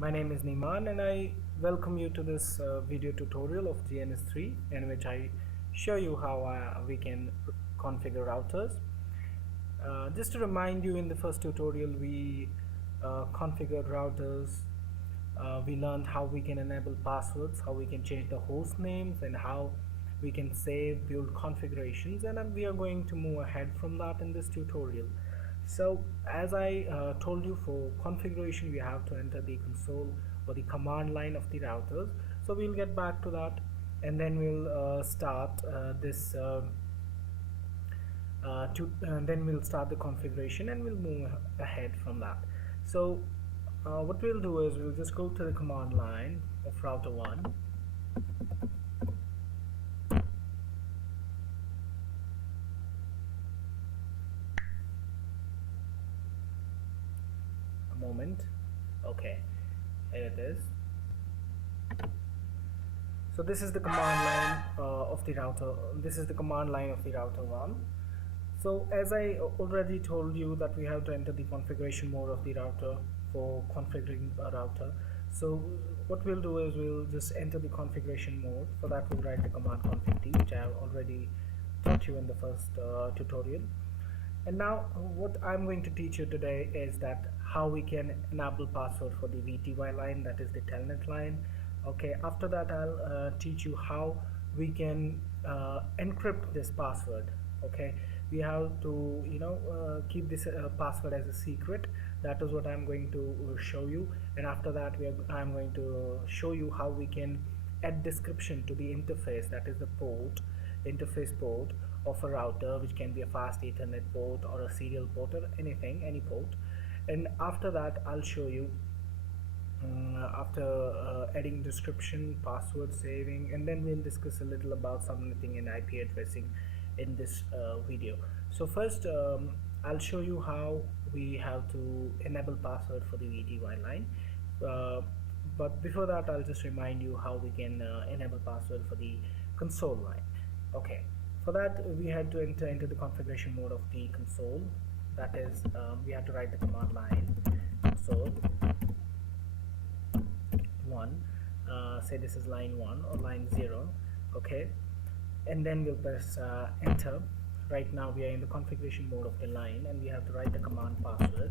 My name is Niman and I welcome you to this video tutorial of GNS3 in which I show you how we can configure routers. Just to remind you, in the first tutorial we configured routers. We learned how we can enable passwords, how we can change the host names, and how we can save build configurations, and we are going to move ahead from that in this tutorial. So as I told you, for configuration we have to enter the console or the command line of the routers. So we'll get back to that, and then we'll start then we'll start the configuration and we'll move ahead from that. So what we'll do is we'll just go to the command line of router 1. Moment. Okay, here it is. So this is the command line of the router. This is the command line of the router 1. So as I already told you that we have to enter the configuration mode of the router for configuring a router. So what we'll do is we'll just enter the configuration mode. For that we'll write the command config-t, which I have already taught you in the first tutorial. And now what I'm going to teach you today is that how we can enable password for the VTY line, that is the telnet line. Okay, after that I'll teach you how we can encrypt this password. Okay, we have to keep this password as a secret. That is what I'm going to show you, and after that I'm going to show you how we can add description to the interface, that is the interface port of a router, which can be a fast Ethernet port or a serial port or any port. And after that I'll show you after adding description, password saving, and then we'll discuss a little about subnetting and IP addressing in this video. So first I'll show you how we have to enable password for the VTY line, but before that I'll just remind you how we can enable password for the console line. Okay, for that we had to enter into the configuration mode of the console. That is, we have to write the command line console 1, say this is line 1 or line 0. Okay, and then we'll press enter. Right now we are in the configuration mode of the line, and we have to write the command password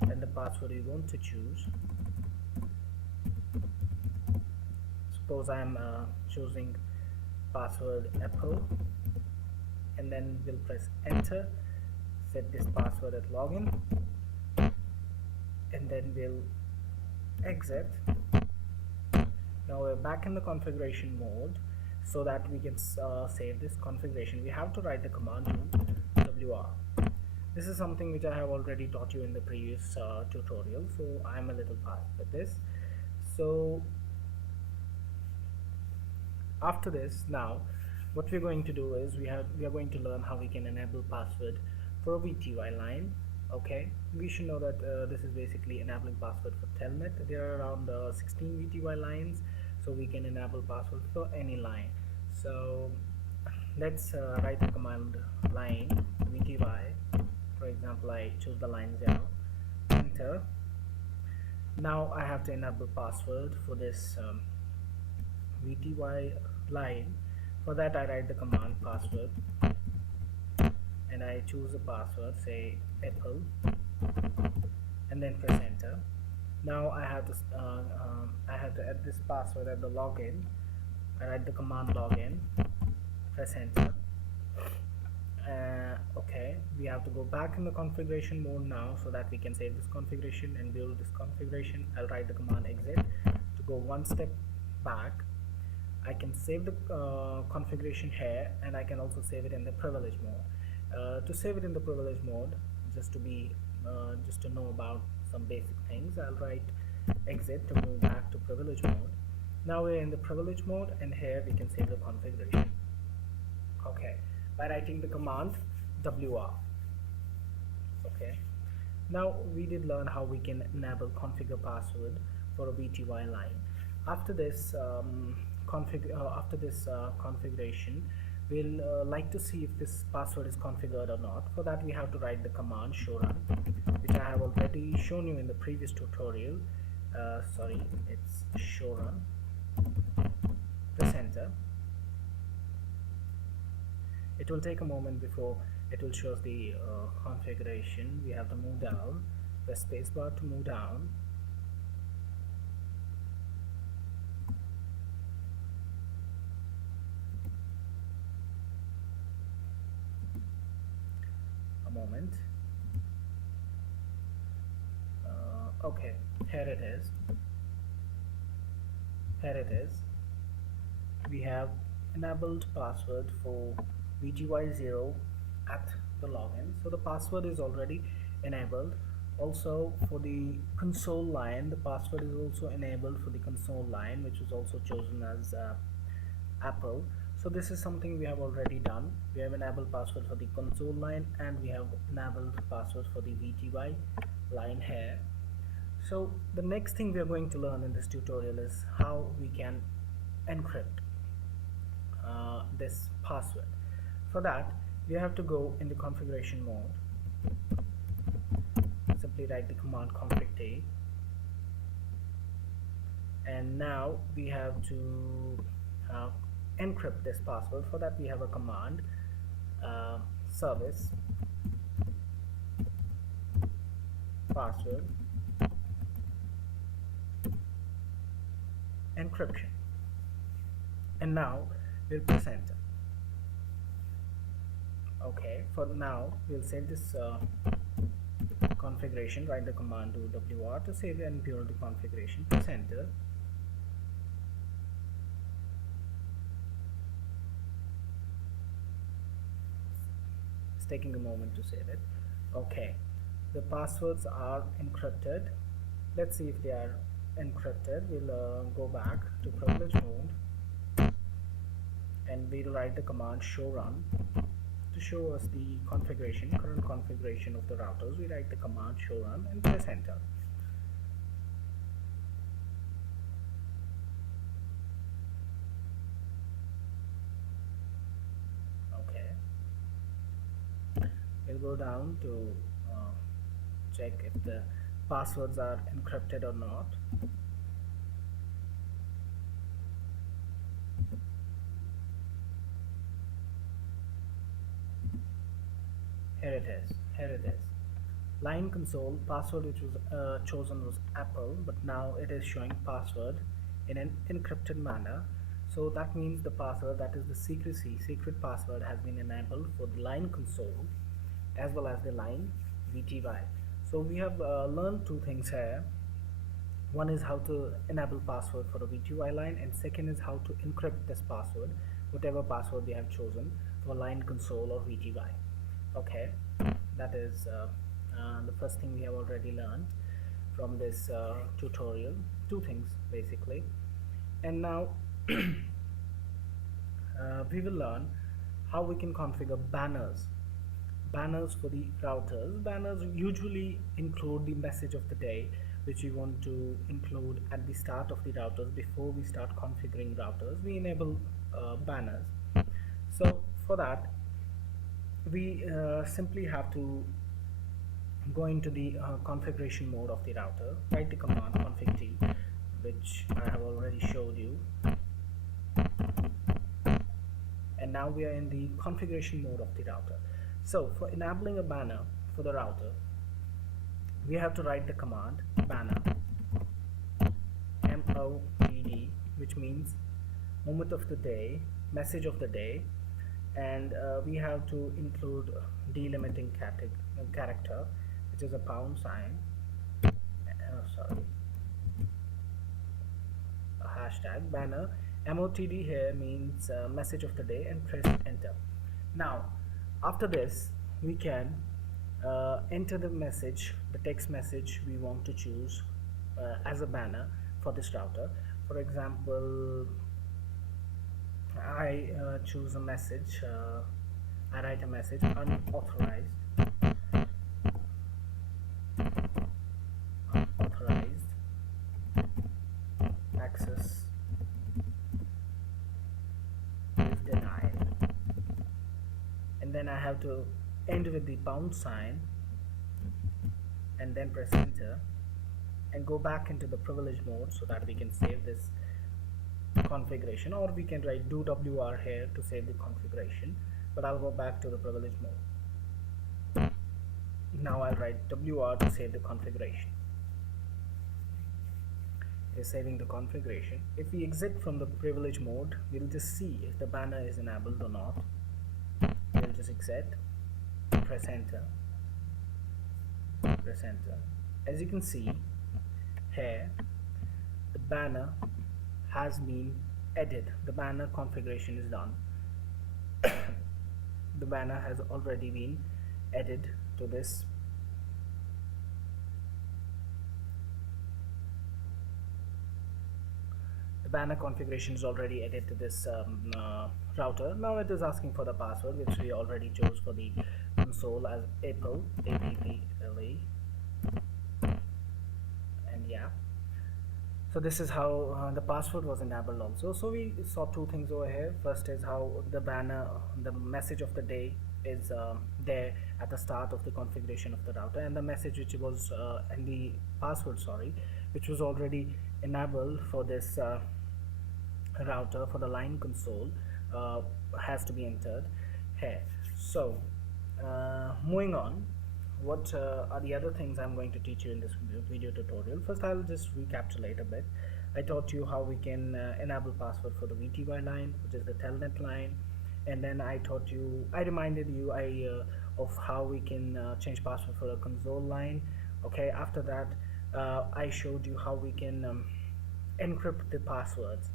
and the password we want to choose. Suppose I'm choosing password Apple, and then we'll press enter, set this password at login, and then we'll exit. Now we're back in the configuration mode. So that we can save this configuration, we have to write the command wr. This is something which I have already taught you in the previous tutorial, so I'm a little fast with this. So after this, now what we're going to do is we are going to learn how we can enable password for a VTY line. Okay, we should know that this is basically enabling password for telnet. There are around 16 VTY lines, so we can enable password for any line. So let's write the command line VTY. For example, I choose the line 0, enter. Now I have to enable password for this VTY line. For that I write the command password and I choose a password, say Apple, and then press enter. Now I have to add this password at the login. I write the command login, press enter. Okay, we have to go back in the configuration mode now, so that we can save this configuration and build this configuration. I'll write the command exit to go one step back. I can save the configuration here, and I can also save it in the privilege mode. To save it in the privilege mode, just to know about some basic things, I'll write exit to move back to privilege mode. Now we're in the privilege mode, and here we can save the configuration. Okay, by writing the command wr. Okay, now we did learn how we can enable configure password for a VTY line. After this configuration, we'll like to see if this password is configured or not. For that we have to write the command show run, which I have already shown you in the previous tutorial. sorry, it's show run. Press enter. It will take a moment before it will show us the configuration. We have to move down, press spacebar to move down. A moment. Okay, here it is. Here it is. We have enabled password for VGY0 at the login. So the password is already enabled. Also for the console line, the password is also enabled for the console line, which is also chosen as Apple. So this is something we have already done. We have enabled password for the console line, and we have enabled password for the VGY line here. So the next thing we are going to learn in this tutorial is how we can encrypt this password. For that, we have to go in the configuration mode. Simply write the command config t, and now we have to encrypt this password. For that, we have a command service password encryption, and now we'll press enter. Okay, for now we'll save this configuration. Write the command to wr to save and build the configuration. Press enter. It's taking a moment to save it. Okay, the passwords are encrypted. Let's see if they are encrypted. We'll go back to privilege mode, and we'll write the command show run to show us the current configuration of the routers. We write the command show run and press enter. Okay, we'll go down to check if the passwords are encrypted or not. Here it is. Here it is. Line console password which was chosen was Apple, but now it is showing password in an encrypted manner. So that means the password, that is the secret password, has been enabled for the line console as well as the line VGY. So we have learned two things here. One is how to enable password for the VGY line, and second is how to encrypt this password, whatever password we have chosen for line console or VGY. Okay, that is the first thing we have already learned from this tutorial. Two things basically, and now we will learn how we can configure banners for the routers. Banners usually include the message of the day, which we want to include at the start of the routers. Before we start configuring routers, we enable banners. So for that, we simply have to go into the configuration mode of the router, write the command config t, which I have already showed you, and now we are in the configuration mode of the router. So for enabling a banner for the router, we have to write the command banner, MODD, which means moment of the day, message of the day, and we have to include delimiting character, which is a pound sign, sorry, a hashtag. Banner MOTD here means message of the day, and press enter. Now after this, we can enter the message, the text message we want to choose as a banner for this router. For example, I choose a message, I write a message: unauthorized access is denied, and then I have to end with the pound sign and then press enter. and go back into the privilege mode so that we can save this configuration, or we can write do wr here to save the configuration, but I'll go back to the privilege mode. Now I'll write wr to save the configuration. It is saving the configuration. If we exit from the privilege mode, we'll just see if the banner is enabled or not. We'll just exit, press enter, press enter. As you can see here, the banner has been added. The banner configuration is done. The banner has already been added to this the banner configuration is already added to this router. Now it is asking for the password, which we already chose for the console as Apple, APPLE, and yeah. So this is how the password was enabled also. So we saw two things over here. First is how the banner, the message of the day is there at the start of the configuration of the router, and the message which was and the password, sorry, which was already enabled for this router for the line console has to be entered here. So moving on, what are the other things I'm going to teach you in this video tutorial. First, I'll just recapitulate a bit. I taught you how we can enable password for the VTY line, which is the telnet line, and then I reminded you of how we can change password for a console line. Okay, after that I showed you how we can encrypt the passwords.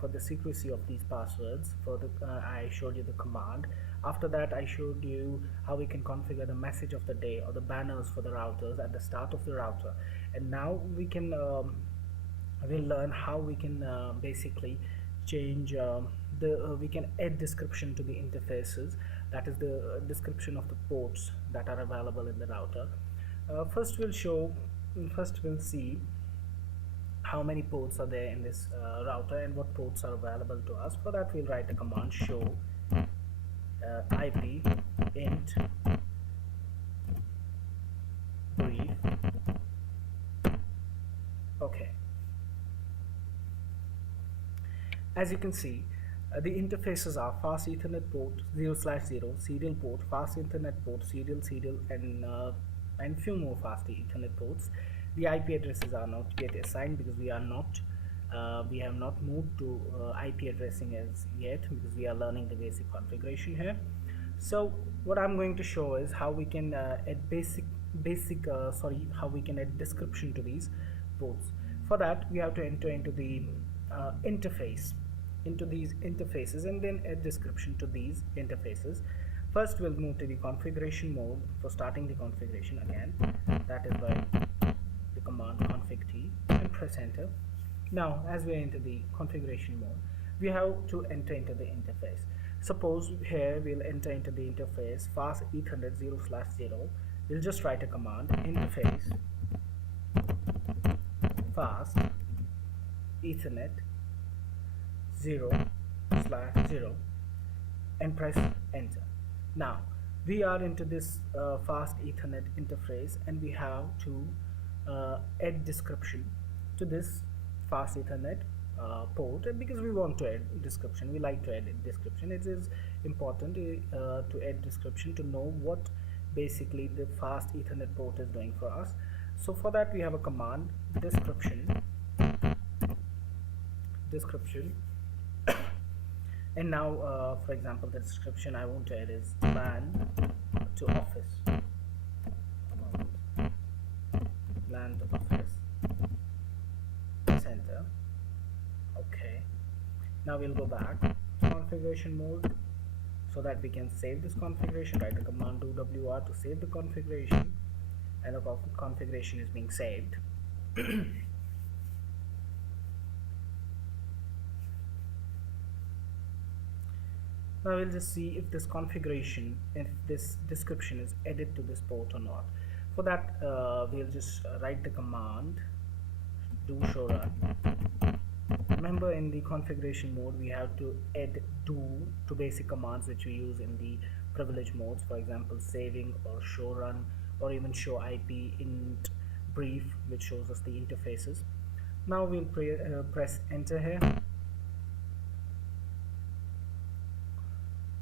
For the secrecy of these passwords, I showed you the command. After that, I showed you how we can configure the message of the day or the banners for the routers at the start of the router. And now we can we'll learn how we can basically change we can add description to the interfaces, that is the description of the ports that are available in the router. First we'll see how many ports are there in this router and what ports are available to us. For that, we'll write a command show IP int brief. Okay, as you can see, the interfaces are fast Ethernet port 0/0, serial port, fast Ethernet port, serial, and few more fast Ethernet ports. The IP addresses are not yet assigned because we have not moved to IP addressing as yet, because we are learning the basic configuration here. So what I'm going to show is how we can add how we can add description to these ports. For that, we have to enter into the these interfaces and then add description to these interfaces. First, we'll move to the configuration mode for starting the configuration again. That is by the command config t and press enter. Now, as we enter the configuration mode, we have to enter into the interface. Suppose here we'll enter into the interface fast Ethernet 0/0. We'll just write a command interface fast Ethernet 0/0 and press enter. Now we are into this fast Ethernet interface, and we have to add description to this fast Ethernet port, because we want to add description. We like to add description. It is important to add description to know what basically the fast Ethernet port is doing for us. So for that, we have a command description and now for example, the description I want to add is LAN to office. LAN to office. Press enter. Okay, now we'll go back to configuration mode so that we can save this configuration. Write the command do wr to save the configuration, and the configuration is being saved. Now we'll just see if this configuration, if this description is added to this port or not. For that, we'll just write the command do show run. Remember, in the configuration mode, we have to add do to basic commands which we use in the privilege modes. For example, saving or show run, or even show IP int brief which shows us the interfaces. Now we'll press enter here.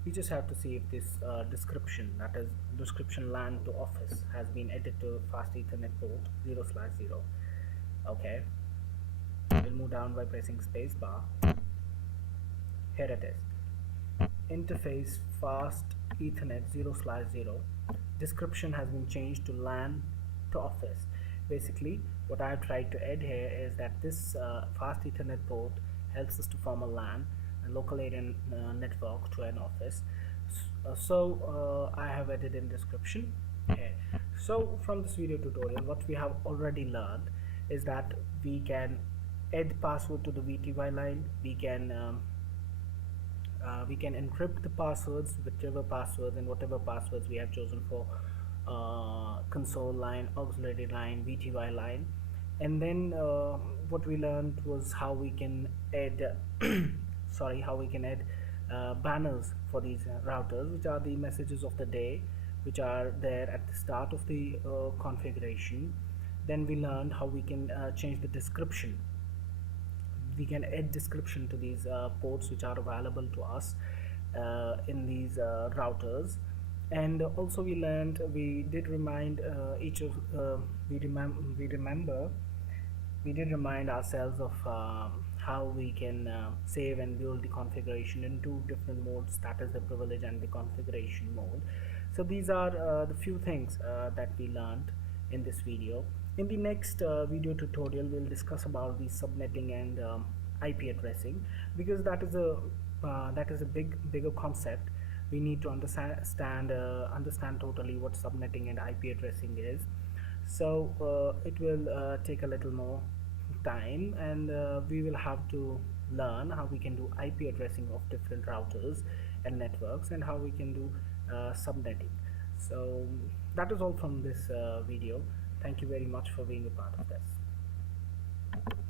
We just have to see if this description, that is description LAN to office, has been added to fast Ethernet port 0/0. Okay, we'll move down by pressing spacebar. Here it is. Interface fast Ethernet 0/0. Description has been changed to LAN to office. Basically, what I have tried to add here is that this fast Ethernet port helps us to form a LAN, a local area network, to an office. I have added in description here. So from this video tutorial, what we have already learned is that we can add password to the VTY line. We can encrypt the passwords, whichever passwords and whatever passwords we have chosen for console line, auxiliary line, VTY line. And then what we learned was how we can add banners for these routers, which are the messages of the day, which are there at the start of the configuration. Then we learned how we can change the description. We can add description to these ports which are available to us in these routers. And also we learned, we did remind we did remind ourselves of how we can save and build the configuration in two different modes, that is the privilege and the configuration mode. So these are the few things that we learned in this video. In the next video tutorial, we'll discuss about the subnetting and IP addressing, because that is a bigger concept. We need to understand totally what subnetting and IP addressing is. So it will take a little more time, and we will have to learn how we can do IP addressing of different routers and networks, and how we can do subnetting. So that is all from this video. Thank you very much for being a part of this.